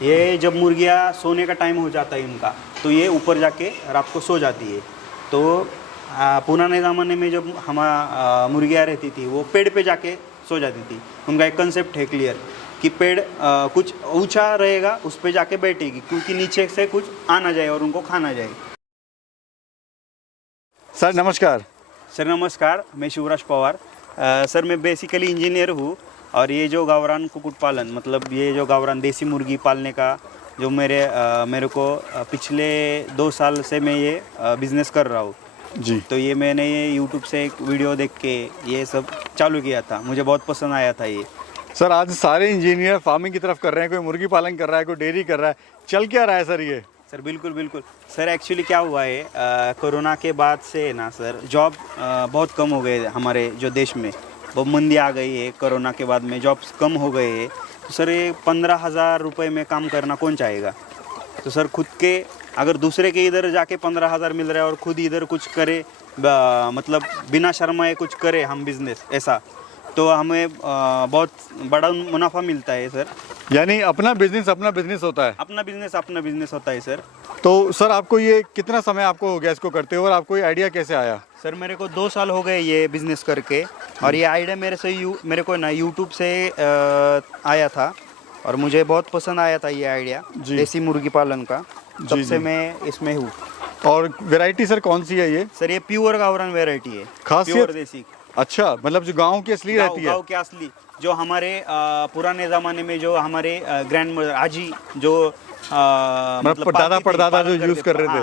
ये जब मुर्गियाँ सोने का टाइम हो जाता है इनका, तो ये ऊपर जाके रात को सो जाती है। तो पुराने ज़माने में जब मुर्गियाँ रहती थी वो पेड़ पे जाके सो जाती थी। उनका एक कंसेप्ट है क्लियर कि पेड़ कुछ ऊंचा रहेगा, उस पे जाके बैठेगी, क्योंकि नीचे से कुछ आ ना जाए और उनको खा ना जाए। सर नमस्कार। सर नमस्कार, मैं शिवराज पवार। सर मैं बेसिकली इंजीनियर हूँ और ये जो गावरान कुक्कुट पालन, मतलब ये जो गावरान देसी मुर्गी पालने का जो मेरे को पिछले 2 साल से मैं ये बिज़नेस कर रहा हूँ जी। तो ये मैंने ये यूट्यूब से एक वीडियो देख के ये सब चालू किया था। मुझे बहुत पसंद आया था ये। सर आज सारे इंजीनियर फार्मिंग की तरफ कर रहे हैं, कोई मुर्गी पालन कर रहा है, कोई डेयरी कर रहा है, चल क्या रहा है सर ये? सर बिल्कुल बिल्कुल सर, एक्चुअली क्या हुआ है, कोरोना के बाद से ना सर जॉब बहुत कम हो गए हमारे जो देश में। बहुत मंदी आ गई है, कोरोना के बाद में जॉब्स कम हो गए हैं। तो सर ये 15,000 रुपये में काम करना कौन चाहेगा? तो सर खुद के, अगर दूसरे के इधर जाके 15,000 मिल रहा है और खुद इधर कुछ करे, मतलब बिना शर्माए कुछ करे हम बिज़नेस ऐसा, तो हमें बहुत बड़ा मुनाफा मिलता है सर। यानी अपना बिजनेस होता है। अपना बिजनेस होता है सर। तो सर आपको ये कितना समय आपको हो गया इसको करते हुए और आपको ये आइडिया कैसे आया? सर मेरे को 2 साल हो गए ये बिज़नेस करके, और ये आइडिया मेरे को ना यूट्यूब से आया था और मुझे बहुत पसंद आया था ये आइडिया देसी मुर्गी पालन का। तब से मैं इसमें हूँ। और वैरायटी सर कौन सी है ये? सर ये प्योर गावरान वैरायटी है, खासियत? प्योर देसी। अच्छा, मतलब जो गांव की असली रहती है? गाँव के असली, जो हमारे पुराने ज़माने में जो हमारे ग्रैंड मदर आजी जो मतलब दादा परदादा जो यूज़ कर रहे थे,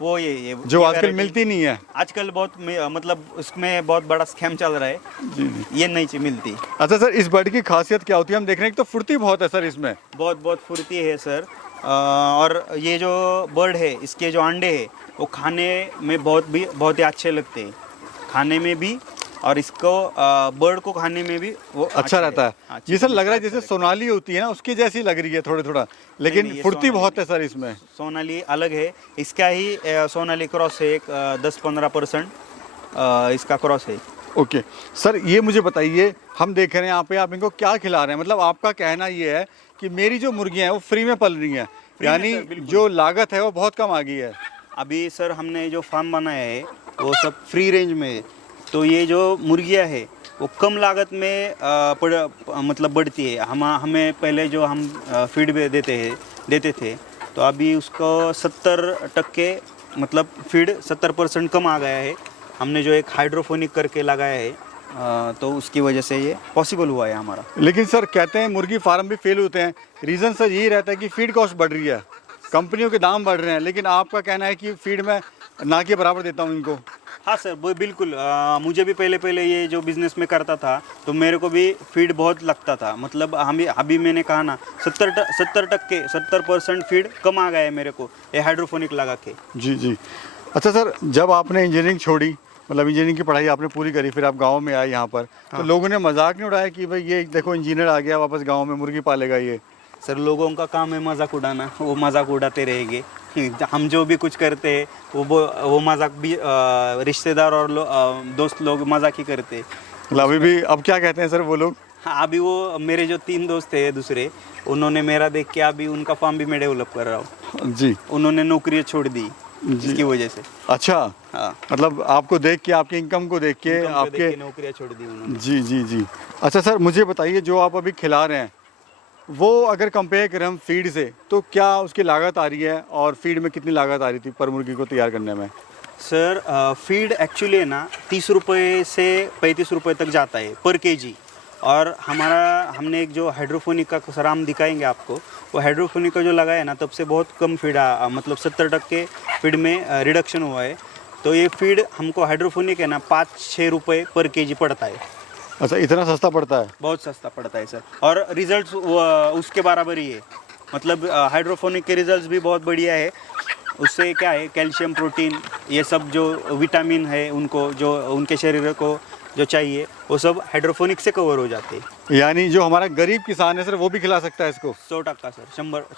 वो ये जो आजकल मिलती नहीं है। आजकल बहुत मतलब उसमें बहुत बड़ा स्कैम चल रहा है जी जी। ये नहीं मिलती। अच्छा सर, इस बर्ड की खासियत क्या होती है? हम देख रहे हैं कि तो फुर्ती बहुत है सर इसमें। बहुत फुर्ती है सर। और ये जो बर्ड है, इसके जो अंडे हैं वो खाने में बहुत ही अच्छे लगते हैं, खाने में भी, और इसको बर्ड को खाने में भी वो अच्छा रहता है। ये सर लग रहा है जैसे सोनाली होती है ना, उसकी जैसी लग रही है थोड़ा, लेकिन फुर्ती बहुत है सर इसमें। सोनाली अलग है, इसका ही सोनाली क्रॉस है, एक 10-15% इसका क्रॉस है। ओके सर, ये मुझे बताइए, हम देख रहे हैं यहाँ पे आप इनको क्या खिला रहे हैं? मतलब आपका कहना ये है कि मेरी जो मुर्गियाँ हैं वो फ्री में पल रही हैं, यानी जो लागत है वो बहुत कम आ गई है। अभी सर हमने जो फार्म बनाया है वो सब फ्री रेंज में है। तो ये जो मुर्गियाँ है वो कम लागत में मतलब बढ़ती है। हमें पहले जो हम फीड में देते थे, तो अभी उसको 70% मतलब फीड 70% कम आ गया है। हमने जो एक हाइड्रोफोनिक करके लगाया है, तो उसकी वजह से ये पॉसिबल हुआ है हमारा। लेकिन सर कहते हैं मुर्गी फार्म भी फेल होते हैं, रीज़न सर यही रहता है कि फीड कॉस्ट बढ़ रही है, कंपनियों के दाम बढ़ रहे हैं, लेकिन आपका कहना है कि फीड में ना के बराबर देता हूँ इनको। हाँ सर, बिल्कुल। मुझे भी पहले ये जो बिज़नेस में करता था तो मेरे को भी फीड बहुत लगता था। मतलब अभी मैंने कहा ना 70% फीड कम आ गया है मेरे को ये हाइड्रोफोनिक लगा के। जी जी। अच्छा सर, जब आपने इंजीनियरिंग छोड़ी, मतलब इंजीनियरिंग की पढ़ाई आपने पूरी करी, फिर आप गांव में आए यहाँ पर, तो लोगों ने मजाक नहीं उड़ाया कि भाई ये देखो इंजीनियर आ गया वापस गांव में, मुर्गी पालेगा ये? सर लोगों का काम है मजाक उड़ाना, वो मजाक उड़ाते रहेंगे। हम जो भी कुछ करते हैं वो मजाक भी रिश्तेदार और दोस्त लोग मजाक ही करते हैं। मतलब अभी अब क्या कहते हैं सर वो लोग? हाँ, अभी वो मेरे जो 3 दोस्त थे दूसरे, उन्होंने मेरा देख के अभी उनका फार्म भी मैं डेवलप कर रहा हूँ जी। उन्होंने नौकरी छोड़ दी इसकी वजह से। अच्छा। हाँ, मतलब आपको देख के, आपके इनकम को देख के आपके नौकरियाँ छोड़ दी उन्होंने। जी जी जी। अच्छा सर, मुझे बताइए, जो आप अभी खिला रहे हैं वो अगर कंपेयर करें हम फीड से, तो क्या उसकी लागत आ रही है, और फीड में कितनी लागत आ रही थी पर मुर्गी को तैयार करने में? सर फीड एक्चुअली है ना 30 रुपये से 35 रुपये तक जाता है पर केजी। और हमने एक जो हाइड्रोफोनिक का, सर हम दिखाएंगे आपको, वो हाइड्रोफोनिक का जो लगाया ना, तब से बहुत कम फीड मतलब 70% फीड में रिडक्शन हुआ है। तो ये फीड हमको हाइड्रोफोनिक है ना 5-6 रुपये पर केजी पड़ता है। अच्छा, इतना सस्ता पड़ता है? बहुत सस्ता पड़ता है सर, और रिजल्ट्स उसके बराबर ही है। मतलब हाइड्रोफोनिक के रिजल्ट्स भी बहुत बढ़िया है। उससे क्या है, कैल्शियम, प्रोटीन, ये सब जो विटामिन है उनको, जो उनके शरीर को जो चाहिए, वो सब हाइड्रोफोनिक से कवर हो जाते हैं। यानी जो हमारा गरीब किसान है सर वो भी खिला सकता है इसको? 100% सर,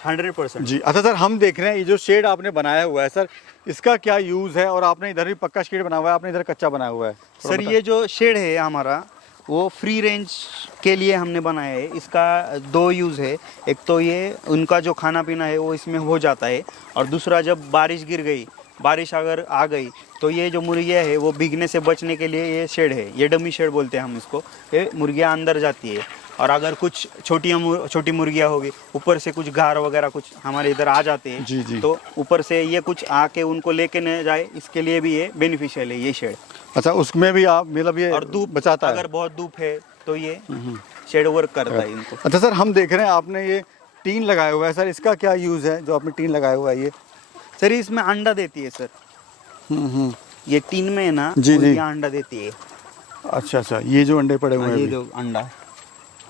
100% जी। अच्छा सर, हम देख रहे हैं ये जो शेड आपने बनाया हुआ है सर, इसका क्या यूज़ है? और आपने इधर भी पक्का शेड बनाया हुआ है, आपने इधर कच्चा बनाया हुआ है? सर ये जो शेड है हमारा, वो फ्री रेंज के लिए हमने बनाया है। इसका दो यूज़ है, एक तो ये उनका जो खाना पीना है वो इसमें हो जाता है, और दूसरा जब बारिश गिर गई, बारिश अगर आ गई तो ये जो मुर्गियाँ है वो भीगने से बचने के लिए ये शेड है, ये डमी शेड बोलते हैं हम इसको। ये मुर्गियाँ अंदर जाती है, और अगर कुछ छोटी मुर्गियाँ होगी, ऊपर से कुछ घार वगैरह कुछ हमारे इधर आ जाते हैं, जी जी। तो ऊपर से ये कुछ आके उनको लेके न जाए, इसके लिए भी ये बेनिफिशियल है ये शेड। अच्छा, उसमें भी आप मतलब ये और धूप बचाता है? अगर बहुत धूप है तो ये शेड वर्क करता है इनको। अच्छा सर, हम देख रहे हैं आपने ये टीन लगाया हुआ है सर, इसका क्या यूज़ है जो आपने टीन लगाया हुआ है ये? सर इसमें अंडा देती है सर, ये टीन में है ना, जी, जी। मुर्गियाँ अंडा देती है। अच्छा अच्छा, ये जो अंडे पड़े हुए हैं ये अभी। जो अंडा,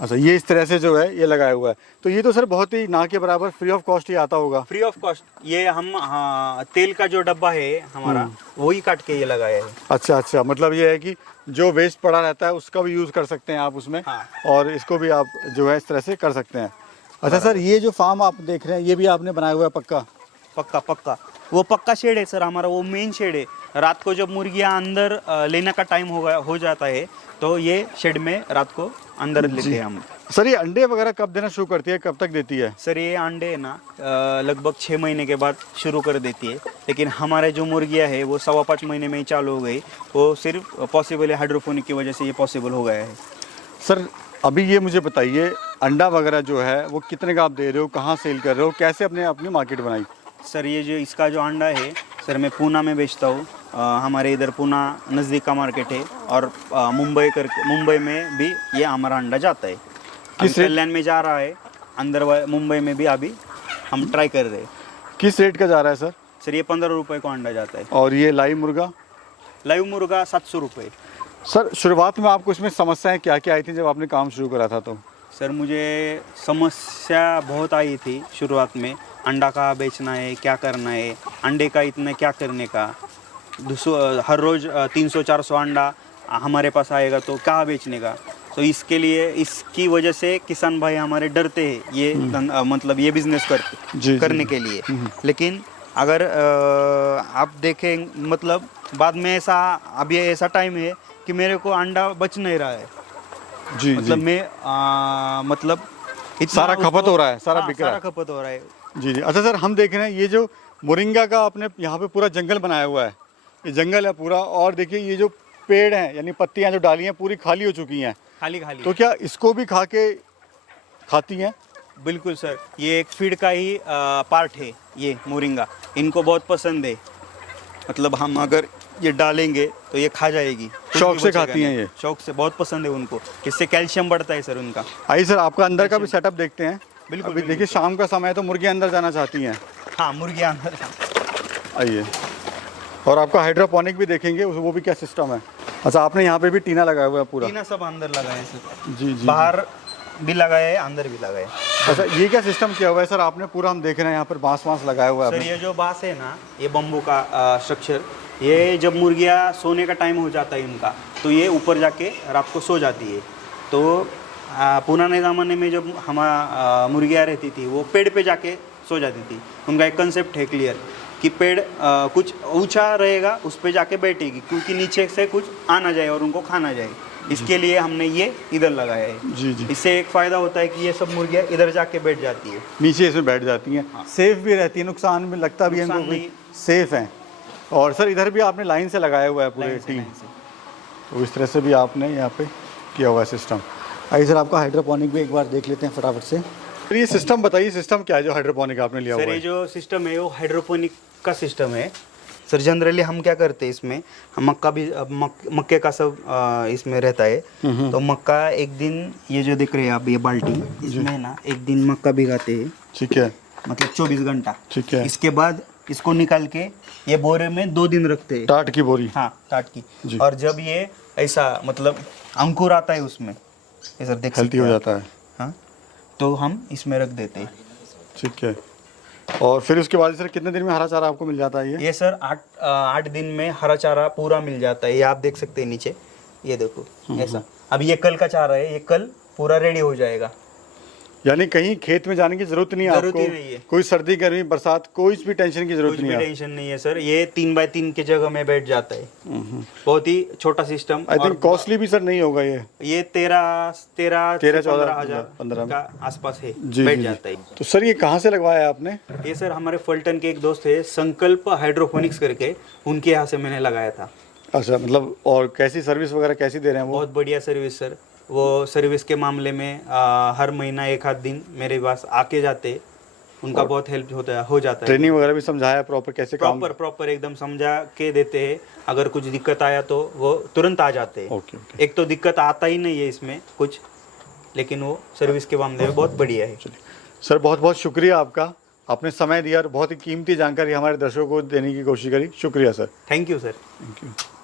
अच्छा, ये इस तरह से जो है ये लगाया हुआ है, तो ये तो सर बहुत ही ना के बराबर फ्री ऑफ कॉस्ट ही आता होगा। Free of cost. ये हम हाँ, तेल का जो डब्बा है हमारा वही काट के ये लगाया है। अच्छा अच्छा, मतलब ये है कि जो वेस्ट पड़ा रहता है उसका भी यूज़ कर सकते हैं आप उसमें, हाँ। और इसको भी आप जो है इस तरह से कर सकते हैं। अच्छा सर, ये जो फार्म आप देख रहे हैं ये भी आपने बनाया हुआ है पक्का? पक्का पक्का, वो पक्का शेड है सर हमारा, वो मेन शेड है। रात को जब मुर्गियाँ अंदर लेने का टाइम हो जाता है तो ये शेड में रात को अंदर लेते हैं हम। सर ये अंडे वगैरह कब देना शुरू करती है, कब तक देती है? सर ये अंडे है ना लगभग 6 महीने के बाद शुरू कर देती है, लेकिन हमारे जो मुर्गियाँ है वो 5.25 महीने में ही चालू हो गई। वो सिर्फ पॉसिबल है, हाइड्रोपोनिक की वजह से ये पॉसिबल हो गया है। सर अभी ये मुझे बताइए, अंडा वगैरह जो है वो कितने का आप दे रहे हो, कहाँ सेल कर रहे हो, कैसे अपनी मार्केट बनाई? सर ये जो इसका जो अंडा है सर, मैं पूना में बेचता हूँ। हमारे इधर पूना नज़दीक का मार्केट है, और मुंबई में भी ये हमारा अंडा जाता है। किस रेट? कल्याण में जा रहा है, अंदर मुंबई में भी अभी हम ट्राई कर रहे हैं। किस रेट का जा रहा है सर? सर ये 15 रुपये को अंडा जाता है। और ये लाइव मुर्गा? लाइव मुर्गा 700 रुपये। सर शुरुआत में आपको इसमें समस्याएं क्या क्या आई थी जब आपने काम शुरू करा था तो? सर मुझे समस्या बहुत आई थी शुरुआत में, अंडा का बेचना है, क्या करना है, अंडे का इतना क्या करने का, हर रोज़ 300-400 अंडा हमारे पास आएगा तो क्या बेचने का। तो इसके लिए, इसकी वजह से किसान भाई हमारे डरते हैं ये मतलब ये बिज़नेस जी, करने के लिए। लेकिन अगर आप देखें, मतलब बाद में अभी ऐसा टाइम है कि मेरे को अंडा बच नहीं रहा है। जी मतलब जी। मैं मतलब इतना सारा खपत हो रहा है, सारा हाँ, बिक रहा सारा है। खपत हो रहा है। जी जी। अच्छा सर, हम देख रहे हैं ये जो मोरिंगा का आपने यहाँ पे पूरा जंगल बनाया हुआ है, ये जंगल है पूरा, और देखिए ये जो पेड़ हैं यानी पत्तियाँ जो डाली हैं पूरी खाली हो चुकी हैं, खाली खाली। तो क्या इसको भी खाती हैं? बिल्कुल सर, ये एक फीड का ही पार्ट है ये मोरिंगा, इनको बहुत पसंद है। मतलब हम अगर ये डालेंगे तो ये खा जाएगी, कुछ शौक भी से बचेगा खाती हैं नहीं। ये? शौक से, बहुत पसंद है उनको, इससे कैल्शियम बढ़ता है सर उनका। आइए सर, आपका अंदर का भी सेटअप देखते हैं। बिल्कुल, अभी बिल्कुल देखिए शाम का समय है तो मुर्गियाँ अंदर जाना चाहती हैं। हाँ, मुर्गियाँ अंदर। आइए, और आपका हाइड्रोपोनिक भी देखेंगे, वो भी क्या सिस्टम है। अच्छा, आपने यहाँ पे भी टीना लगाया हुआ है पूरा? टीना सब अंदर लगाए सर, जी जी। बाहर भी लगाए है, अंदर भी लगाए। अच्छा, ये क्या सिस्टम किया हुआ है सर आपने पूरा? हम देख रहे हैं यहाँ पर बांस लगाया हुआ है सर आपने। ये जो बांस है ना, ये बम्बू का स्ट्रक्चर, ये जब मुर्गियाँ सोने का टाइम हो जाता है इनका, तो ये ऊपर जाके रात को सो जाती है। तो पुराने ज़माने में जब मुर्गियाँ रहती थी वो पेड़ पे जाके सो जाती थी। उनका एक कंसेप्ट है क्लियर कि पेड़ कुछ ऊंचा रहेगा, उस पे जाके बैठेगी, क्योंकि नीचे से कुछ आ ना जाए और उनको खाना जाए। इसके लिए हमने ये इधर लगाया है। जी जी। इससे एक फ़ायदा होता है कि ये सब मुर्गियाँ इधर जाके बैठ जाती है, नीचे इसमें बैठ जाती हैं। हाँ। सेफ भी रहती है, नुकसान भी लगता भी है इनको, नुकसान नहीं। सेफ हैं। और सर इधर भी आपने लाइन से लगाया हुआ है पूरे लाइन से, टीम, लाइन से। तो इस तरह से भी आपने यहाँ पे किया हुआ है सिस्टम। आइए सर, आपका हाइड्रोपोनिक भी एक बार देख लेते हैं फटाफट से। फिर ये सिस्टम बताइए, सिस्टम क्या है जो हाइड्रोपोनिक आपने लिया सर हुआ ये है? जो सिस्टम है वो हाइड्रोपोनिक का सिस्टम है सर। जनरली हम क्या करते हैं इसमें, हम मक्के का सब इसमें रहता है। तो मक्का एक दिन, ये जो देख रहे हैं आप, ये बाल्टी, इसमें ना एक दिन मक्का भिगाते हैं, ठीक है, मतलब 24 घंटा। ठीक है। इसके बाद इसको निकाल के ये बोरे में 2 दिन रखते हैं, टाट की बोरी। हाँ, टाट की। जी। और जब ये ऐसा मतलब अंकुर आता है उसमें, ये सर देख हेल्थी सकते हो हैं जाता है। हाँ, तो हम इसमें रख देते हैं। ठीक है। और फिर उसके बाद सर कितने दिन में हरा चारा आपको मिल जाता है ये? ये सर 8 दिन में हरा चारा पूरा मिल जाता है। ये आप देख सकते हैं नीचे, ये देखो ऐसा। अब ये कल का चारा है, ये कल पूरा रेडी हो जाएगा। यानी कहीं खेत में जाने की जरूरत नहीं है जरूरत आपको, ही नहीं है। कोई सर्दी गर्मी बरसात कोई भी टेंशन की जरूरत कुछ नहीं भी है। टेंशन नहीं है सर, ये 3x3 के जगह में बैठ जाता है। बहुत ही छोटा सिस्टम। आई थिंक कॉस्टली भी सर नहीं होगा ये 13-14 हजार 15 का आसपास है, जी बैठ जी जाता है। तो सर ये कहाँ से लगवाया है आपने? ये सर हमारे फलटन के एक दोस्त है संकल्प हाइड्रोफोनिक्स करके, उनके यहाँ से मैंने लगाया था। अच्छा, मतलब और कैसी सर्विस वगैरह कैसी दे रहे हैं वो? बहुत बढ़िया सर्विस सर। वो सर्विस के मामले में हर महीना एक आध दिन मेरे पास आके जाते, उनका बहुत हेल्प हो जाता है। ट्रेनिंग वगैरह भी समझाया प्रॉपर कैसे काम? प्रॉपर एकदम समझा के देते हैं। अगर कुछ दिक्कत आया तो वो तुरंत आ जाते हैं। Okay okay. एक तो दिक्कत आता ही नहीं है इसमें कुछ, लेकिन वो सर्विस के मामले में बहुत बढ़िया है। सर बहुत बहुत शुक्रिया आपका, आपने समय दिया और बहुत ही कीमती जानकारी हमारे दर्शकों को देने की कोशिश करी। शुक्रिया sir. Thank you sir. Thank you.